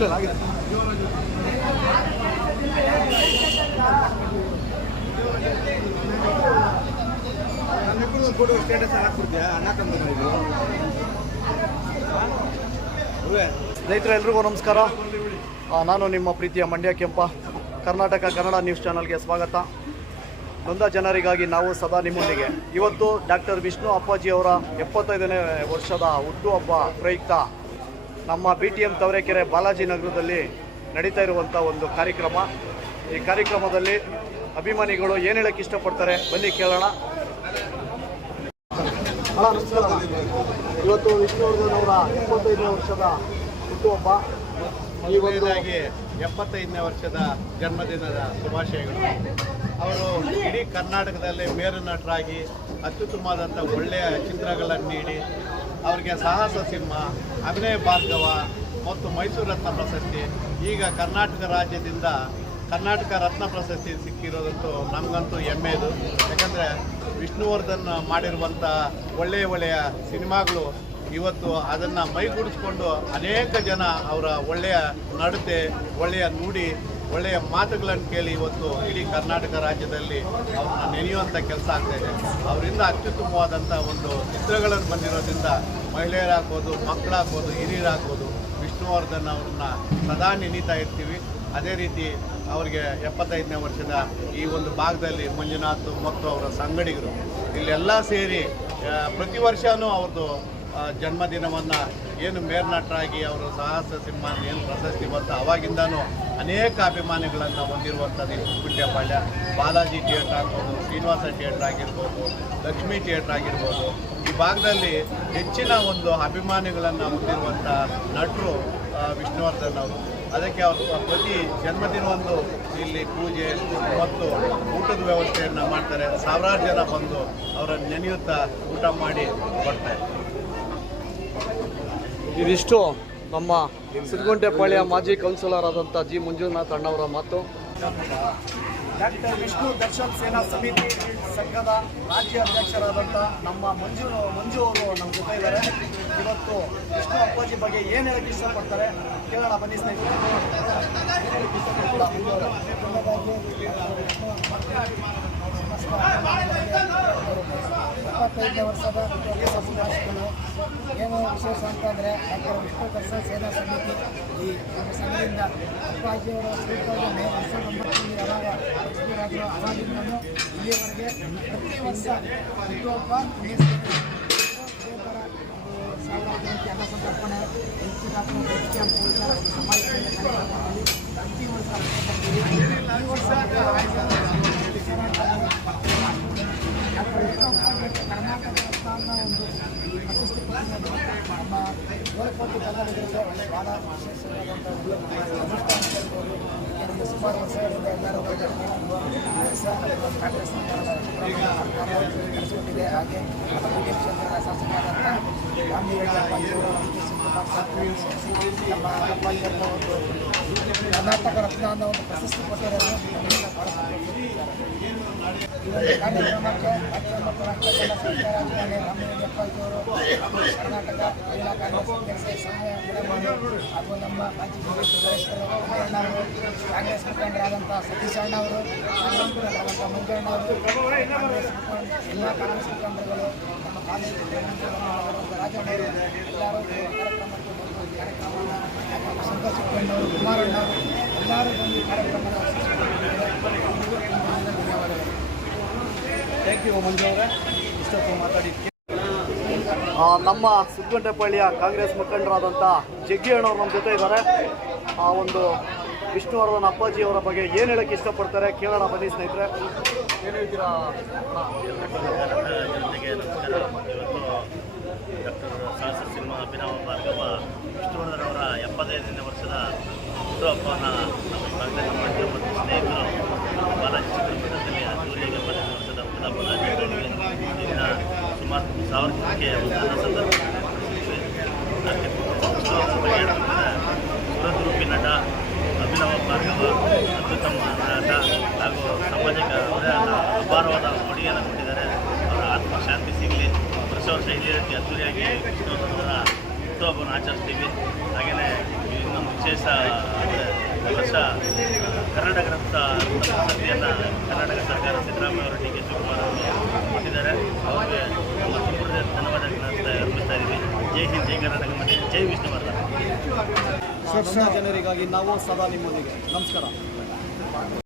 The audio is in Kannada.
ಸ್ನೇಹಿತರೆ, ಎಲ್ರಿಗೂ ನಮಸ್ಕಾರ. ನಾನು ನಿಮ್ಮ ಪ್ರೀತಿಯ ಮಂಡ್ಯ ಕೆಂಪ. ಕರ್ನಾಟಕ ಕನ್ನಡ ನ್ಯೂಸ್ ಚಾನಲ್ಗೆ ಸ್ವಾಗತ. ನೊಂದ ಜನರಿಗಾಗಿ ನಾವು ಸದಾ ನಿಮ್ಮೊಂದಿಗೆ. ಇವತ್ತು ಡಾಕ್ಟರ್ ವಿಷ್ಣು ಅಪ್ಪಾಜಿಯವರ 75ನೇ ವರ್ಷದ ಹುಟ್ಟುಹಬ್ಬ ಪ್ರಯುಕ್ತ ನಮ್ಮ BTM ತವರೆಕೆರೆ ಬಾಲಾಜಿ ನಗರದಲ್ಲಿ ನಡೀತಾ ಇರುವಂಥ ಒಂದು ಕಾರ್ಯಕ್ರಮ. ಈ ಕಾರ್ಯಕ್ರಮದಲ್ಲಿ ಅಭಿಮಾನಿಗಳು ಏನು ಹೇಳಕ್ಕೆ ಇಷ್ಟಪಡ್ತಾರೆ ಬನ್ನಿ ಕೇಳೋಣ. ನಮಸ್ಕಾರ. ಇವತ್ತು ವಿಷ್ಣುವರ್ಧನ್ ಅವರ 75ನೇ ವರ್ಷದ ಹುಟ್ಟುಹಬ್ಬ. ಮೊದಲನೇದಾಗಿ 75ನೇ ವರ್ಷದ ಜನ್ಮದಿನದ ಶುಭಾಶಯಗಳು. ಅವರು ಇಡೀ ಕರ್ನಾಟಕದಲ್ಲಿ ಮೇರು ನಟರಾಗಿ ಅತ್ಯುತ್ತಮವಾದಂಥ ಒಳ್ಳೆಯ ಚಿತ್ರಗಳನ್ನು ನೀಡಿ ಅವರಿಗೆ ಸಾಹಸ ಸಿಂಹ, ಅಭಿನಯ ಭಾರ್ಗವ ಮತ್ತು ಮೈಸೂರು ರತ್ನ ಪ್ರಶಸ್ತಿ, ಈಗ ಕರ್ನಾಟಕ ರಾಜ್ಯದಿಂದ ಕರ್ನಾಟಕ ರತ್ನ ಪ್ರಶಸ್ತಿ ಸಿಕ್ಕಿರೋದಂತೂ ನಮಗಂತೂ ಹೆಮ್ಮೆದು. ಯಾಕಂದರೆ ವಿಷ್ಣುವರ್ಧನ್ ಮಾಡಿರುವಂಥ ಒಳ್ಳೆಯ ಸಿನಿಮಾಗಳು ಇವತ್ತು ಅದನ್ನು ಮೈಗೂಡಿಸ್ಕೊಂಡು ಅನೇಕ ಜನ ಅವರ ಒಳ್ಳೆಯ ನಡತೆ, ಒಳ್ಳೆಯ ನುಡಿ, ಒಳ್ಳೆಯ ಮಾತುಗಳನ್ನು ಕೇಳಿ ಇವತ್ತು ಇಡೀ ಕರ್ನಾಟಕ ರಾಜ್ಯದಲ್ಲಿ ಅವ್ರನ್ನ ನೆನೆಯುವಂಥ ಕೆಲಸ ಆಗ್ತಾಯಿದೆ. ಅವರಿಂದ ಅತ್ಯುತ್ತಮವಾದಂಥ ಒಂದು ಚಿತ್ರಗಳನ್ನು ಬಂದಿರೋದ್ರಿಂದ ಮಹಿಳೆಯರಾಗ್ಬೋದು, ಮಕ್ಕಳಾಗ್ಬೋದು, ಹಿರಿಯರಾಗ್ಬೋದು ವಿಷ್ಣುವರ್ಧನ್ ಅವ್ರನ್ನ ಸದಾ ನೆನೀತಾ ಇರ್ತೀವಿ. ಅದೇ ರೀತಿ ಅವರಿಗೆ 75ನೇ ವರ್ಷದ ಈ ಒಂದು ಭಾಗದಲ್ಲಿ ಮಂಜುನಾಥ್ ಮತ್ತು ಅವರ ಸಂಗಡಿಗರು ಇಲ್ಲೆಲ್ಲ ಸೇರಿ ಪ್ರತಿ ವರ್ಷವೂ ಅವ್ರದ್ದು ಜನ್ಮದಿನವನ್ನು ಏನು ಮೇರ್ನಟರಾಗಿ ಅವರು ಸಾಹಸ ಸಿಂಹ ಏನು ಪ್ರಶಸ್ತಿ ಬಂತು ಅವಾಗಿಂದನೂ ಅನೇಕ ಅಭಿಮಾನಿಗಳನ್ನು ಹೊಂದಿರುವಂಥದ್ದು ಈ ಕುಂಟೆಪಾಳ್ಯ. ಬಾಲಾಜಿ ಥಿಯೇಟ್ರ್ ಆಗ್ಬೋದು, ಶ್ರೀನಿವಾಸ ಥಿಯೇಟ್ರ್ ಆಗಿರ್ಬೋದು, ಲಕ್ಷ್ಮೀ ಥಿಯೇಟ್ರ್ ಆಗಿರ್ಬೋದು, ಈ ಭಾಗದಲ್ಲಿ ಹೆಚ್ಚಿನ ಒಂದು ಅಭಿಮಾನಿಗಳನ್ನು ಹೊಂದಿರುವಂಥ ನಟರು ವಿಷ್ಣುವರ್ಧನ್ ಅವರು. ಅದಕ್ಕೆ ಅವರು ಪ್ರತಿ ಜನ್ಮದಿನವೊಂದು ಇಲ್ಲಿ ಪೂಜೆ ಮತ್ತು ಊಟದ ವ್ಯವಸ್ಥೆಯನ್ನು ಮಾಡ್ತಾರೆ. ಸಾವಿರಾರು ಜನ ಬಂದು ಅವರನ್ನು ನೆನೆಯುತ್ತಾ ಊಟ ಮಾಡಿ ಬರ್ತಾರೆ. ಇದಿಷ್ಟು ನಮ್ಮ ಸಿದ್ಗುಂಟೆಪಾಳ್ಯ ಮಾಜಿ ಕೌನ್ಸಿಲರ್ ಆದಂಥ ಜಿ ಮಂಜುನಾಥ್ ಅಣ್ಣವರ ಮಾತು. ಡಾಕ್ಟರ್ ವಿಷ್ಣು ದರ್ಶನ್ ಸೇನಾ ಸಮಿತಿ ಸಂಘದ ರಾಜ್ಯ ಅಧ್ಯಕ್ಷರಾದಂಥ ನಮ್ಮ ಮಂಜು ಅವರು ನಮ್ಮ ಜೊತೆ ಇದ್ದಾರೆ. ಇವತ್ತು ವಿಷ್ಣು ಅಪ್ಪಾಜಿ ಬಗ್ಗೆ ಏನು ಹೇಳಕ್ಕೆ ಇಷ್ಟಪಡ್ತಾರೆ ಕೇಳೋಣ ಬನ್ನಿ ಸ್ನೇಹಿತರೆ. 75ನೇ ವರ್ಷದ ಶುಭಾಶಯಗಳು. ಏನು ವಿಶೇಷ ಅಂತಂದರೆ ಡಾಕ್ಟರ್ ವಿಷ್ಣು ದರ್ಶನ್ ಸೇನಾ ಸಮಿತಿ ಈ ನಮ್ಮ ಸಂಘದಿಂದ ಅಪ್ಪಾಜಿಯವರ ಸ್ವೀಕರಣೆ 1990 ಯಾವಾಗ ರಾಜರು ಅವಾಗಿಂದಲೂ ಇಲ್ಲಿವರೆಗೆ ಪ್ರತಿ ವರ್ಷ ಹುಟ್ಟುಹಬ್ಬ ಸಾವಿರಾರು ಜನಕ್ಕೆ ಅನ್ನ ಸಂತರ್ಪಣೆ, ಕ್ಯಾಂಪ್ ಸಮಾಜ ಕಾರ್ಯಕ್ರಮದಲ್ಲಿ ಪ್ರತಿ ವರ್ಷ ಈ ವರ್ಷ ಕರ್ನಾಟಕ ಸ್ಥಾನ ಒಂದು ಪ್ರಶಸ್ತಿ ನಮ್ಮ 7 ಕೋಟಿ ಕನ್ನಡಿಗರಿಗೆ ಭಾಳ ವಿಶೇಷವಾದಂಥ ಅನುಷ್ಠಾನ ಹೇಳ್ಬೋದು. ನಮಗೆ ಸುಮಾರು ವರ್ಷಗಳಿಂದ ಎಲ್ಲರೂ ಕಾಂಗ್ರೆಸ್ ನಡೆಸಿಕೊಂಡಿದೆ. ಹಾಗೆ ನಮ್ಮ ಕ್ಷೇತ್ರದ ಶಾಸಕರಾದಂಥ ರಾಮಲಿಂಗೇಗೌಡರು, ನಮ್ಮ ಅಪ್ಪಾಜಿಯವರ ಒಂದು ಕರ್ನಾಟಕ ರತ್ನ ಅನ್ನೋ ಒಂದು ಪ್ರಶಸ್ತಿ ಕೊಟ್ಟಿದ್ದಾರೆ. ನಮಗೆಲ್ಲ ಭಾಳ ಈ ಒಂದು ಕಾರ್ಯಕ್ರಮಕ್ಕೆ ರಾಜ್ಯ ಮತ್ತು ರಾಷ್ಟ್ರ ಸರ್ಕಾರ ರಾಜಧಾನಿ ರಾಮಲಿಂಗ ಅಪ್ಪಾಜಿಯವರು, ಕರ್ನಾಟಕ ಮಹಿಳಾ ಕಾಂಗ್ರೆಸ್ ಅಧ್ಯಕ್ಷ ಸೌಮ್ಯ ಮೇಡಮ್ ಹಾಗೂ ನಮ್ಮ ಮಾಜಿ ಸದಸ್ಯರು ಮಂಜಣ್ಣವರು, ಕಾಂಗ್ರೆಸ್ ಮುಖಂಡರಾದಂಥ ಸತೀಶ್ ಅಣ್ಣವರು, ಮಂಜಣ್ಣವರು, ಕಾಂಗ್ರೆಸ್ ಎಲ್ಲ ಕಾಂಗ್ರೆಸ್ ಮುಖಂಡರುಗಳು, ನಮ್ಮ ಕಾಲೇಜು ರಾಜಣ್ಣವರು ಎಲ್ಲರೂ ಕಾರ್ಯಕ್ರಮಕ್ಕೆ ಬಂದು ಕಾರ್ಯಕ್ರಮವನ್ನು ಸಂತೋಷ ಕೊಂಡವರು, ಕುಮಾರಣ್ಣವರು ಎಲ್ಲರೂ ಬಂದು ಈ ಕಾರ್ಯಕ್ರಮದ ಧನ್ಯವಾದಗಳು. ಥ್ಯಾಂಕ್ ಯು ಮಂಜು ಅವರೇ, ಇಷ್ಟೊತ್ತು ಮಾತಾಡಿದ್ದಕ್ಕೆ. ನಮ್ಮ ಸಿದ್ಗುಂಟೆಪಾಳ್ಯ ಕಾಂಗ್ರೆಸ್ ಮುಖಂಡರಾದಂಥ ಜಗ್ಗಿ ಅಣ್ಣವ್ರು ನಮ್ಮ ಜೊತೆ ಇದ್ದಾರೆ. ಆ ಒಂದು ವಿಷ್ಣುವರ್ಧನ್ ಅಪ್ಪಾಜಿಯವರ ಬಗ್ಗೆ ಏನು ಹೇಳೋಕ್ಕೆ ಇಷ್ಟಪಡ್ತಾರೆ ಕೇಳೋಣ ಬನ್ನಿ ಸ್ನೇಹಿತರೆ. ಏನು ಹೇಳ್ತೀರಾ? ಜನತೆಗೆ ನಮಸ್ಕಾರ. ಇವತ್ತು ಡಾಕ್ಟರ್ ಸಾಹಸ ಸಿಂಹ ಅಭಿನವ ಭಾರ್ಗವ ವಿಷ್ಣುವರ್ಧನ್ ಅವರ 75ನೇ ವರ್ಷದ ಹುಟ್ಟುಹಬ್ಬವನ್ನು ನಮ್ಮ ಭಾಗದಲ್ಲಿ ಮಾಡಿದ ಮತ್ತು ಸ್ನೇಹಿತರು ಬಾಲಾಜಿ ಚಿತ್ರಮಂದಿರದಲ್ಲಿ ಅದ್ದೂರಿಯಾಗಿ 75ನೇ ವರ್ಷದ ಹುಟ್ಟುಹಬ್ಬವನ್ನು ಇನ್ನು ಸುಮಾರು 1000 ಜನಕ್ಕೆ ಒಂದು ಅನ್ನ ಸಂದರ್ಭ ಸುರದ್ರೂಪಿ ನಟ ಅಭಿನವ ಭಾರ್ಗವ ಅತ್ಯುತ್ತಮ ನಟ ಹಾಗೂ ಸಮಾಜಕ್ಕೆ ಅವರೇ ಅಪಾರವಾದ ಕೊಡುಗೆಯನ್ನು ಕೊಟ್ಟಿದ್ದಾರೆ. ಅವರ ಆತ್ಮಶಾಂತಿ ಸಿಗಲಿ. ವರ್ಷ ಇದೇ ರೀತಿ ಅದ್ದೂರಿಯಾಗಿ ವಿಷ್ಣುವರ್ಧನ್ ಅವರ ಹುಟ್ಟುಹಬ್ಬವನ್ನು ಆಚರಿಸ್ತೀವಿ. ಹಾಗೆಯೇ ನಮ್ಮ ವಿಶೇಷ ಅಂದರೆ ವರ್ಷ ಕನ್ನಡ ಗ್ರಂಥ ಪ್ರಶಸ್ತಿಯನ್ನು ಕರ್ನಾಟಕ ಸರ್ಕಾರ ಸಿದ್ದರಾಮಯ್ಯ ಅವರು ಡಿ ಕೆ ಶಿವಕುಮಾರ್ ಅವರು ಕೊಟ್ಟಿದ್ದಾರೆ. ಅವ್ರಿಗೆ ನಮ್ಮ ತುಂಬ ಧನ್ಯವಾದಗಳನ್ನು ಅರ್ಪಿಸ್ತಾ ಇದ್ದೀವಿ. ಜೈ ಹಿಂದ್, ಜೈ ಕರ್ನಾಟಕ ಮತ್ತು ಜೈ ವಿಷ್ಣುವರ್ಧನ್. ನೊಂದ ಜನರಿಗಾಗಿ ನಾವು ಸದಾ ನಿಮ್ಮೊಂದಿಗೆ. ನಮಸ್ಕಾರ.